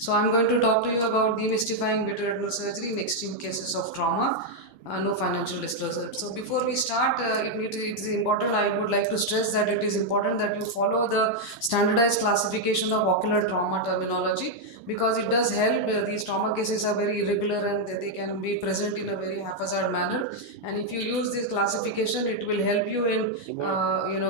So I'm going to talk to you about demystifying vitreoretinal surgery in extreme cases of trauma. No financial disclosure. So before we start, it is important. I would like to stress that it is important that you follow the standardized classification of ocular trauma terminology, because it does help. These trauma cases are very irregular and they can be present in a very haphazard manner. And if you use this classification, it will help you in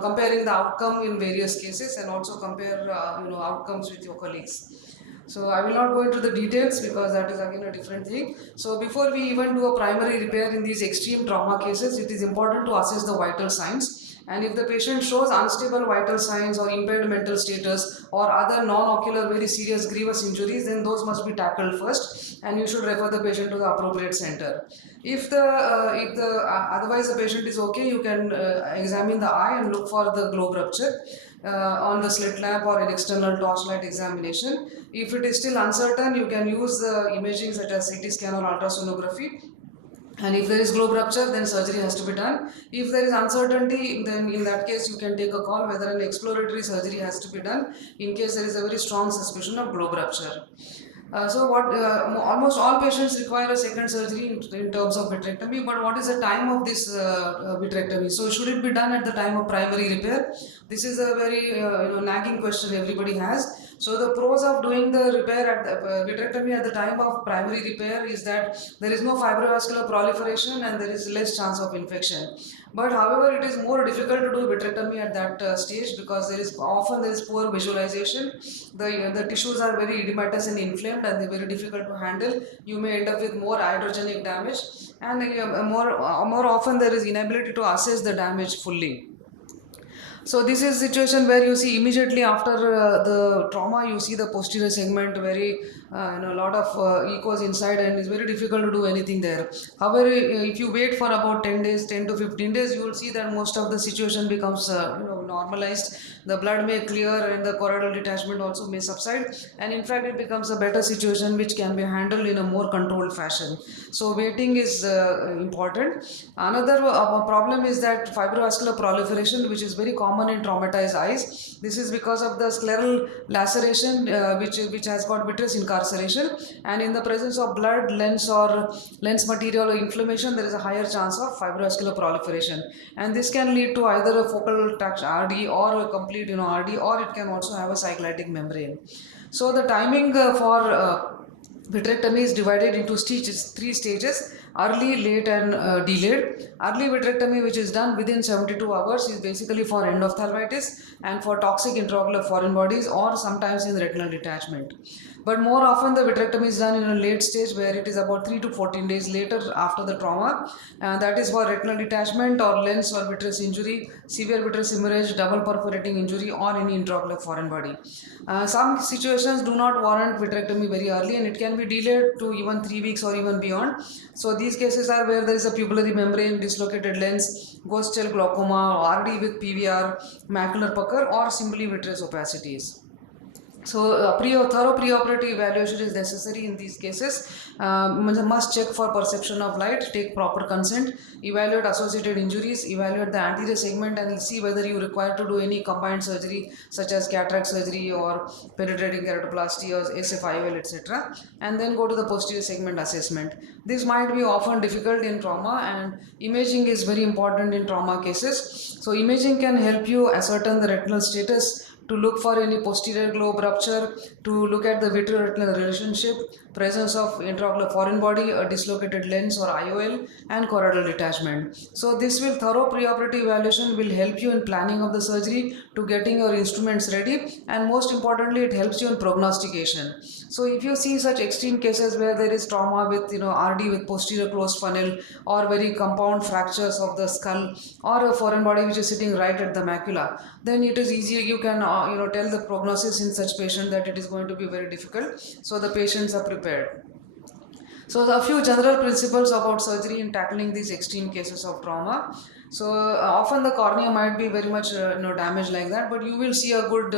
comparing the outcome in various cases, and also compare outcomes with your colleagues. So I will not go into the details because that is again a different thing. So before we even do a primary repair in these extreme trauma cases, it is important to assess the vital signs. And if the patient shows unstable vital signs or impaired mental status or other non-ocular very serious grievous injuries, then those must be tackled first, and you should refer the patient to the appropriate center. If otherwise the patient is okay, you can examine the eye and look for the globe rupture on the slit lamp or an external torchlight examination. If it is still uncertain, you can use the imaging such as CT scan or ultrasonography. And if there is globe rupture, then surgery has to be done. If there is uncertainty, then in that case you can take a call whether an exploratory surgery has to be done in case there is a very strong suspicion of globe rupture. Almost all patients require a second surgery in terms of vitrectomy, but what is the time of this vitrectomy? So should it be done at the time of primary repair? This is a very nagging question everybody has. So the pros of doing the repair at the vitrectomy at the time of primary repair is that there is no fibrovascular proliferation and there is less chance of infection. But however, it is more difficult to do vitrectomy at that stage because there is poor visualization. The tissues are very edematous and inflamed and they're very difficult to handle. You may end up with more iatrogenic damage, and more often there is inability to assess the damage fully. So this is a situation where you see immediately after the trauma, you see the posterior segment very, a lot of echos inside, and it's very difficult to do anything there. However, if you wait for about 10 days, 10 to 15 days, you will see that most of the situation becomes normalized. The blood may clear and the choroidal detachment also may subside, and in fact it becomes a better situation which can be handled in a more controlled fashion. So waiting is important. Another problem is that fibrovascular proliferation, which is very common in traumatized eyes. This is because of the scleral laceration which has got vitreous incarceration, and in the presence of blood, lens or lens material or inflammation, there is a higher chance of fibrovascular proliferation, and this can lead to either a focal touch RD or a complete RD, or it can also have a cyclitic membrane. So the timing for vitrectomy is divided into three stages: early, late, and delayed. Early vitrectomy, which is done within 72 hours, is basically for endophthalmitis and for toxic intraocular foreign bodies, or sometimes in retinal detachment. But more often the vitrectomy is done in a late stage, where it is about 3 to 14 days later after the trauma. That is for retinal detachment or lens or vitreous injury, severe vitreous hemorrhage, double perforating injury, or any intraocular foreign body. Some situations do not warrant vitrectomy very early, and it can be delayed to even 3 weeks or even beyond. So these cases are where there is a pupillary membrane, dislocated lens, ghost tail glaucoma, RD with PVR, macular pucker, or simply vitreous opacities. So thorough preoperative evaluation is necessary in these cases. Must check for perception of light, take proper consent, evaluate associated injuries, evaluate the anterior segment, and see whether you require to do any combined surgery such as cataract surgery or penetrating keratoplasty or SF-IOL, etc. And then go to the posterior segment assessment. This might be often difficult in trauma, and imaging is very important in trauma cases. So imaging can help you ascertain the retinal status, to look for any posterior globe rupture, to look at the vitreoretinal relationship, presence of intraocular foreign body, a dislocated lens or IOL, and choroidal detachment. So this thorough preoperative evaluation will help you in planning of the surgery, to getting your instruments ready, and most importantly it helps you in prognostication. So if you see such extreme cases where there is trauma with RD with posterior closed funnel, or very compound fractures of the skull, or a foreign body which is sitting right at the macula, then it is easy, you can tell the prognosis in such patient that it is going to be very difficult, so the patients are prepared. So a few general principles about surgery in tackling these extreme cases of trauma. So often the cornea might be very much damaged like that, but you will see a good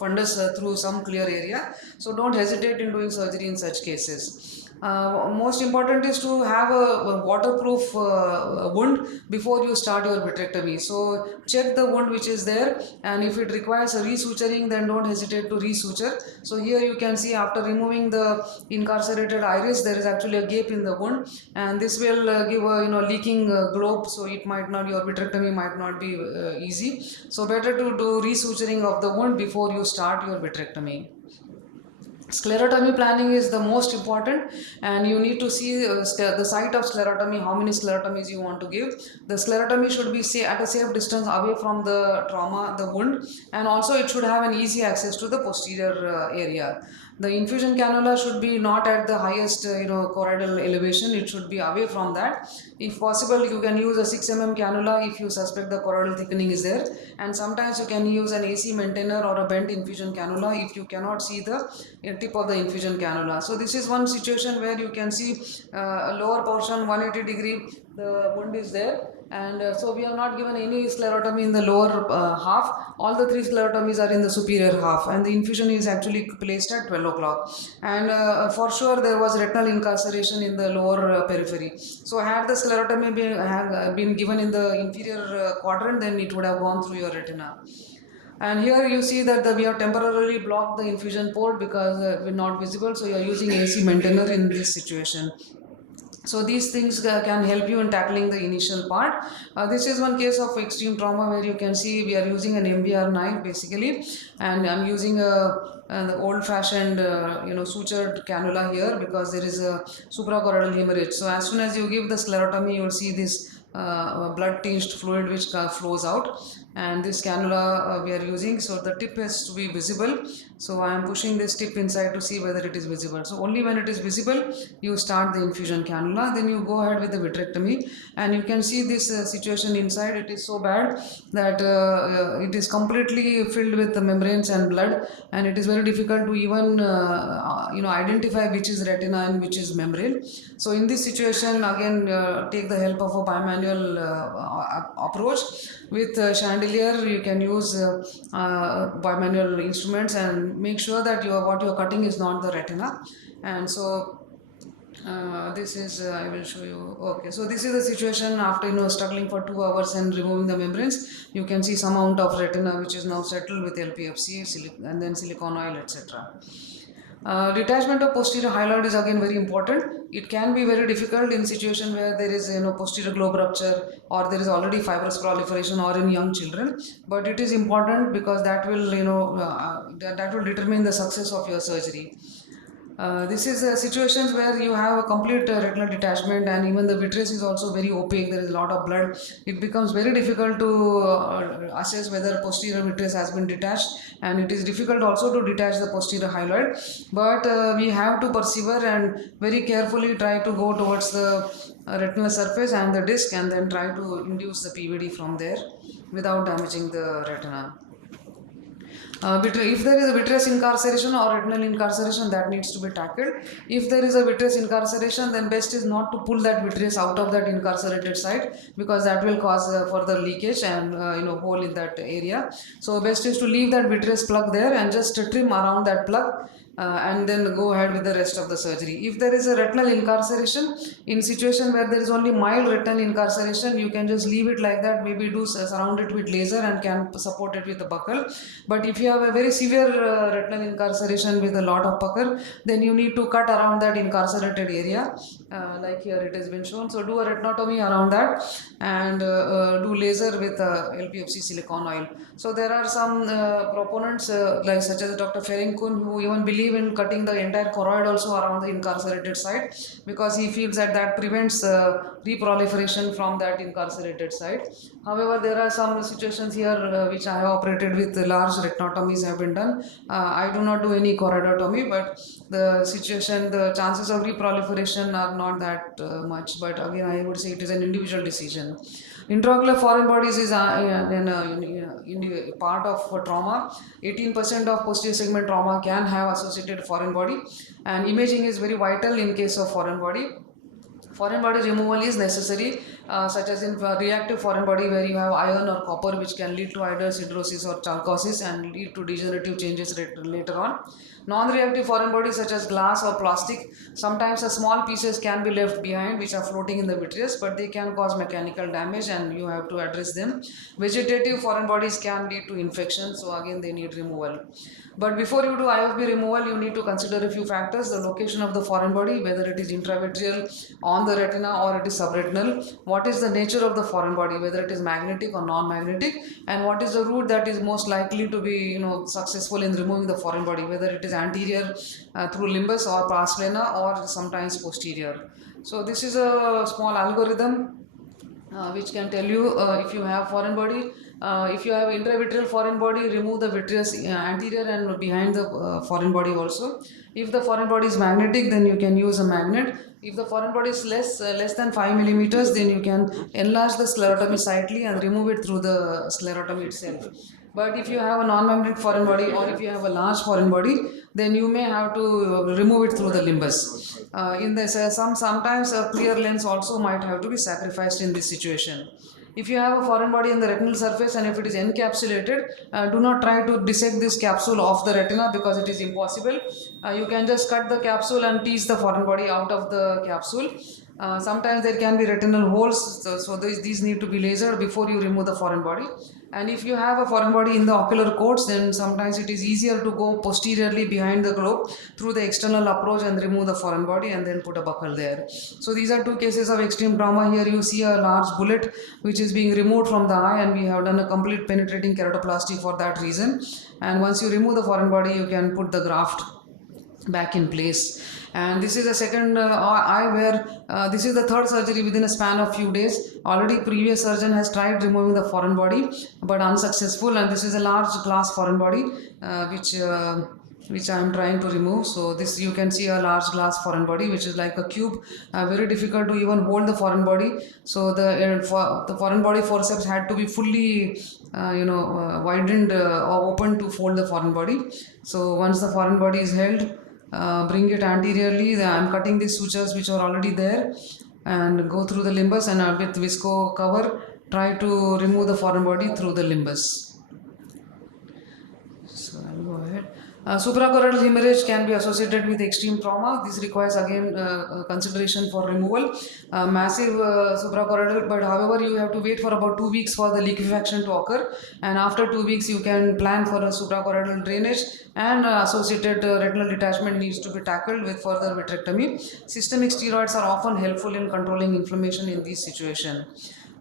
fundus through some clear area. So don't hesitate in doing surgery in such cases. Most important is to have a waterproof wound before you start your vitrectomy. So check the wound which is there, and if it requires a resuturing, then don't hesitate to resuture. So here you can see after removing the incarcerated iris, there is actually a gap in the wound, and this will give a leaking globe. So it might not, your vitrectomy might not be easy. So better to do resuturing of the wound before you start your vitrectomy. Sclerotomy planning is the most important, and you need to see the site of sclerotomy, how many sclerotomies you want to give. The sclerotomy should be at a safe distance away from the trauma, the wound, and also it should have an easy access to the posterior area. The infusion cannula should be not at the highest choroidal elevation, it should be away from that. If possible, you can use a 6 mm cannula if you suspect the choroidal thickening is there, and sometimes you can use an AC maintainer or a bent infusion cannula if you cannot see the tip of the infusion cannula. So this is one situation where you can see a lower portion 180 degree, the wound is there, and so we have not given any sclerotomy in the lower half. All the 3 sclerotomies are in the superior half, and the infusion is actually placed at 12 o'clock, and for sure there was retinal incarceration in the lower periphery. So had the sclerotomy been given in the inferior quadrant, then it would have gone through your retina. And here you see that we have temporarily blocked the infusion port because we're not visible, so you are using AC maintainer in this situation. So these things can help you in tackling the initial part. This is one case of extreme trauma where you can see we are using an MBR knife basically, and I'm using an old-fashioned sutured cannula here because there is a suprachoroidal hemorrhage. So as soon as you give the sclerotomy, you will see this blood-tinged fluid which flows out, and this cannula we are using, so the tip has to be visible. So I am pushing this tip inside to see whether it is visible. So only when it is visible you start the infusion cannula, then you go ahead with the vitrectomy, and you can see this situation inside. It is so bad that it is completely filled with the membranes and blood, and it is very difficult to even identify which is retina and which is membrane. So in this situation again take the help of a bimanual approach. With chandelier you can use bimanual instruments and make sure that what you are cutting is not the retina. And so this is I will show you. Okay, so this is the situation after struggling for 2 hours and removing the membranes. You can see some amount of retina which is now settled with LPFC and then silicone oil, etc. Detachment of posterior hyaloid is again very important. It can be very difficult in situation where there is posterior globe rupture, or there is already fibrous proliferation, or in young children. But it is important because that will that will determine the success of your surgery. This is situations where you have a complete retinal detachment, and even the vitreous is also very opaque. There is a lot of blood. It becomes very difficult to assess whether posterior vitreous has been detached, and it is difficult also to detach the posterior hyaloid. But we have to persevere and very carefully try to go towards the retinal surface and the disc, and then try to induce the PVD from there without damaging the retina. If there is a vitreous incarceration or retinal incarceration, that needs to be tackled. If there is a vitreous incarceration, then best is not to pull that vitreous out of that incarcerated site, because that will cause further leakage and hole in that area. So best is to leave that vitreous plug there and just trim around that plug. And then go ahead with the rest of the surgery. If there is a retinal incarceration, in situation where there is only mild retinal incarceration, you can just leave it like that, maybe surround it with laser and can support it with a buckle. But if you have a very severe retinal incarceration with a lot of pucker, then you need to cut around that incarcerated area, like here it has been shown. So do a retinotomy around that, and do laser with LPFC silicone oil. So there are some proponents like such as Dr. Ferenkun, who even believe in cutting the entire choroid also around the incarcerated site, because he feels that prevents reproliferation from that incarcerated site. However, there are some situations here which I have operated with large retinotomies have been done. I do not do any choroidotomy, but the chances of reproliferation are not that much. But again, I would say it is an individual decision. Intraocular foreign bodies is part of trauma. 18% of posterior segment trauma can have associated foreign body, and imaging is very vital in case of foreign body. Foreign body removal is necessary such as in reactive foreign body where you have iron or copper, which can lead to hydrosis or chalcosis and lead to degenerative changes later on. Non-reactive foreign bodies such as glass or plastic, sometimes a small pieces can be left behind which are floating in the vitreous, but they can cause mechanical damage and you have to address them. Vegetative foreign bodies can lead to infection, so again they need removal. But before you do IFB removal, you need to consider a few factors: the location of the foreign body, whether it is intravitreal, on the retina, or it is subretinal. What is the nature of the foreign body, whether it is magnetic or non-magnetic, and what is the route that is most likely to be successful in removing the foreign body, whether it is anterior through limbus or pars plana or sometimes posterior. So this is a small algorithm which can tell you if you have foreign body. If you have intravitreal foreign body, remove the vitreous anterior and behind the foreign body also. If the foreign body is magnetic, then you can use a magnet. If the foreign body is less than 5 millimeters, then you can enlarge the sclerotomy slightly and remove it through the sclerotomy itself. But if you have a non-magnetic foreign body or if you have a large foreign body, then you may have to remove it through the limbus. In this, sometimes a clear lens also might have to be sacrificed in this situation. If you have a foreign body in the retinal surface and if it is encapsulated, do not try to dissect this capsule off the retina because it is impossible. You can just cut the capsule and tease the foreign body out of the capsule. Sometimes there can be retinal holes, so these need to be lasered before you remove the foreign body. And if you have a foreign body in the ocular coats, then sometimes it is easier to go posteriorly behind the globe through the external approach and remove the foreign body and then put a buckle there. So these are two cases of extreme trauma. Here you see a large bullet which is being removed from the eye, and we have done a complete penetrating keratoplasty for that reason. And once you remove the foreign body, you can put the graft back in place. And this is the second eye where this is the third surgery within a span of few days. Already previous surgeon has tried removing the foreign body but unsuccessful, and this is a large glass foreign body which I am trying to remove. So this, you can see a large glass foreign body which is like a cube, very difficult to even hold the foreign body. So the foreign body forceps had to be fully widened or open to fold the foreign body. So once the foreign body is held, bring it anteriorly. I am cutting these sutures which are already there and go through the limbus, and with visco cover try to remove the foreign body through the limbus. So I will go ahead. Suprachoroidal hemorrhage can be associated with extreme trauma. This requires again consideration for removal. Massive suprachoroidal, but however you have to wait for about 2 weeks for the liquefaction to occur, and after 2 weeks you can plan for a suprachoroidal drainage, and associated retinal detachment needs to be tackled with further vitrectomy. Systemic steroids are often helpful in controlling inflammation in this situation.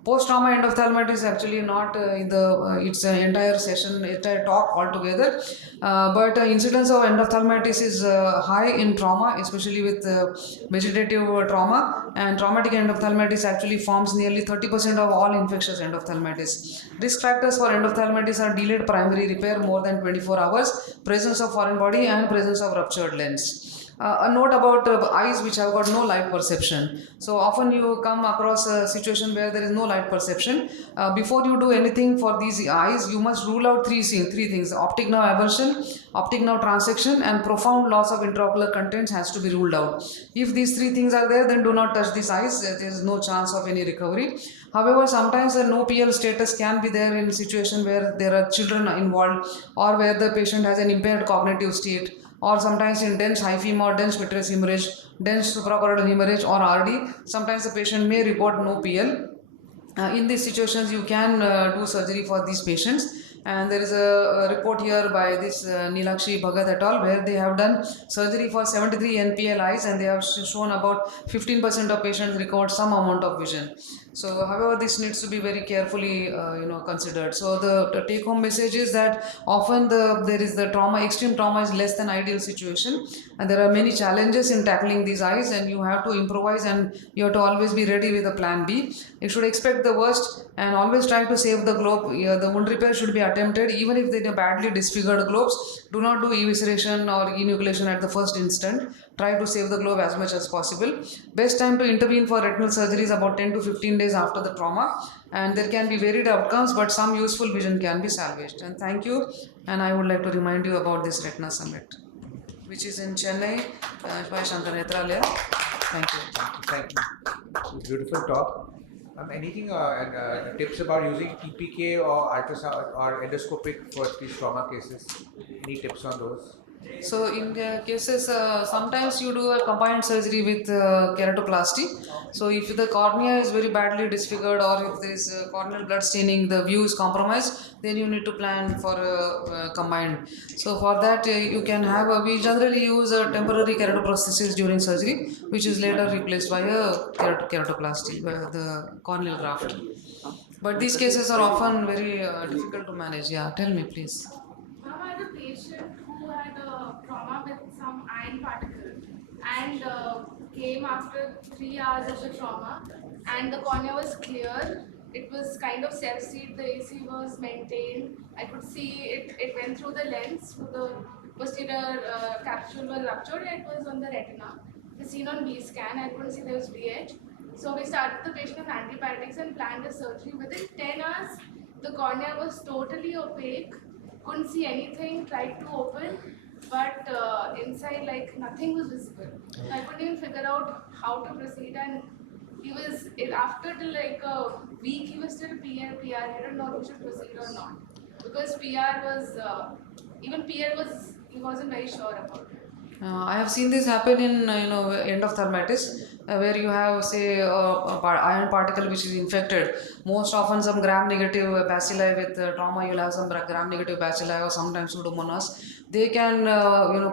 Post-trauma endophthalmitis is actually not it's an entire session, entire talk altogether. But incidence of endophthalmitis is high in trauma, especially with vegetative trauma. And traumatic endophthalmitis actually forms nearly 30% of all infectious endophthalmitis. Risk factors for endophthalmitis are delayed primary repair more than 24 hours, presence of foreign body, and presence of ruptured lens. A note about eyes which have got no light perception. So often you come across a situation where there is no light perception. Before you do anything for these eyes, you must rule out three things: optic nerve aversion, optic nerve transection, and profound loss of intraocular contents has to be ruled out. If these three things are there, then do not touch these eyes. There is no chance of any recovery. However, sometimes a no PL status can be there in a situation where there are children involved, or where the patient has an impaired cognitive state, or sometimes in dense hyphema or dense vitreous hemorrhage, dense suprachoroidal hemorrhage or RD, sometimes the patient may report no PL. In these situations, you can do surgery for these patients. And there is a report here by this Nilakshi Bhagat et al. Where they have done surgery for 73 NPL eyes, and they have shown about 15% of patients recovered some amount of vision. So however, this needs to be very carefully considered. So the take home message is that often there is the trauma, extreme trauma is less than ideal situation, and there are many challenges in tackling these eyes, and you have to improvise, and you have to always be ready with a plan B. You should expect the worst and always try to save the globe. The wound repair should be attempted even if they are badly disfigured globes. Do not do evisceration or enucleation at the first instant. Try to save the globe as much as possible. Best time to intervene for retinal surgery is about 10 to 15 days after the trauma, and there can be varied outcomes, but some useful vision can be salvaged. And thank you, and I would like to remind you about this Retina Summit, which is in Chennai by Shankar Netralaya. Thank you. Thank you. Beautiful talk. Anything tips about using TPK or ultrasound or endoscopic for these trauma cases? Any tips on those? So in the cases, sometimes you do a combined surgery with keratoplasty. So if the cornea is very badly disfigured or if there is corneal blood staining, the view is compromised, then you need to plan for combined. So for that, you can have we generally use a temporary keratoprosthesis during surgery, which is later replaced by a keratoplasty, the corneal graft. But these cases are often very difficult to manage. Yeah, tell me please. Ma'am, I had a patient who had a trauma with some iron particle and came after 3 hours of the trauma, and the cornea was clear. It was kind of self-seed, the AC was maintained. I could see it went through the lens, through the posterior capsule was ruptured, and it was on the retina. It was seen on B scan, I couldn't see there was VH. So we started the patient with antibiotics and planned the surgery. Within 10 hours, the cornea was totally opaque, couldn't see anything, tried to open, but inside like nothing was visible. I couldn't even figure out how to proceed, and he was after till like a week he was still PR. He didn't know if he should proceed or not because PR was even PR was he wasn't very sure about it. I have seen this happen in end of dermatitis where you have say iron particle which is infected. Most often some gram negative bacilli with trauma you'll have some gram negative bacilli or sometimes pseudomonas. They can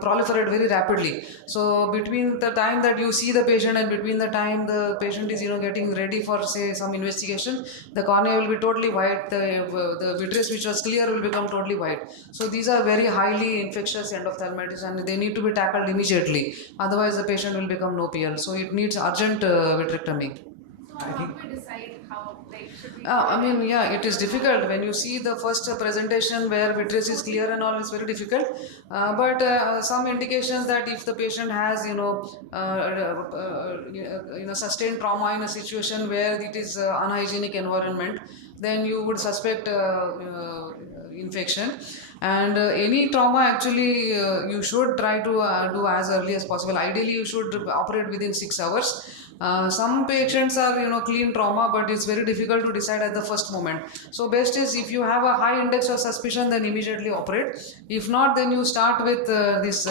proliferate very rapidly. So between the time that you see the patient and between the time the patient is getting ready for say some investigation, the cornea will be totally white. The vitreous which was clear will become totally white. So these are very highly infectious endophthalmitis and they need to be tackled immediately. Otherwise, the patient will become no PL. So it needs urgent vitrectomy. So how do we decide how like should we? I mean, yeah, it is difficult when you see the first presentation where vitreous is clear and all. It's very difficult, but some indications that if the patient has, sustained trauma in a situation where it is unhygienic environment, then you would suspect infection. And any trauma actually you should try to do as early as possible. Ideally, you should operate within 6 hours. Some patients are clean trauma, but it's very difficult to decide at the first moment. So best is if you have a high index of suspicion, then immediately operate. If not, then you start with this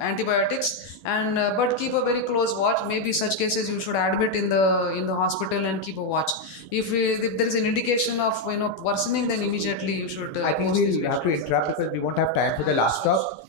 antibiotics and but keep a very close watch. Maybe such cases you should admit in the hospital and keep a watch. If there is an indication of worsening, then immediately you should. I think we'll have to interrupt because we won't have time for the last stop.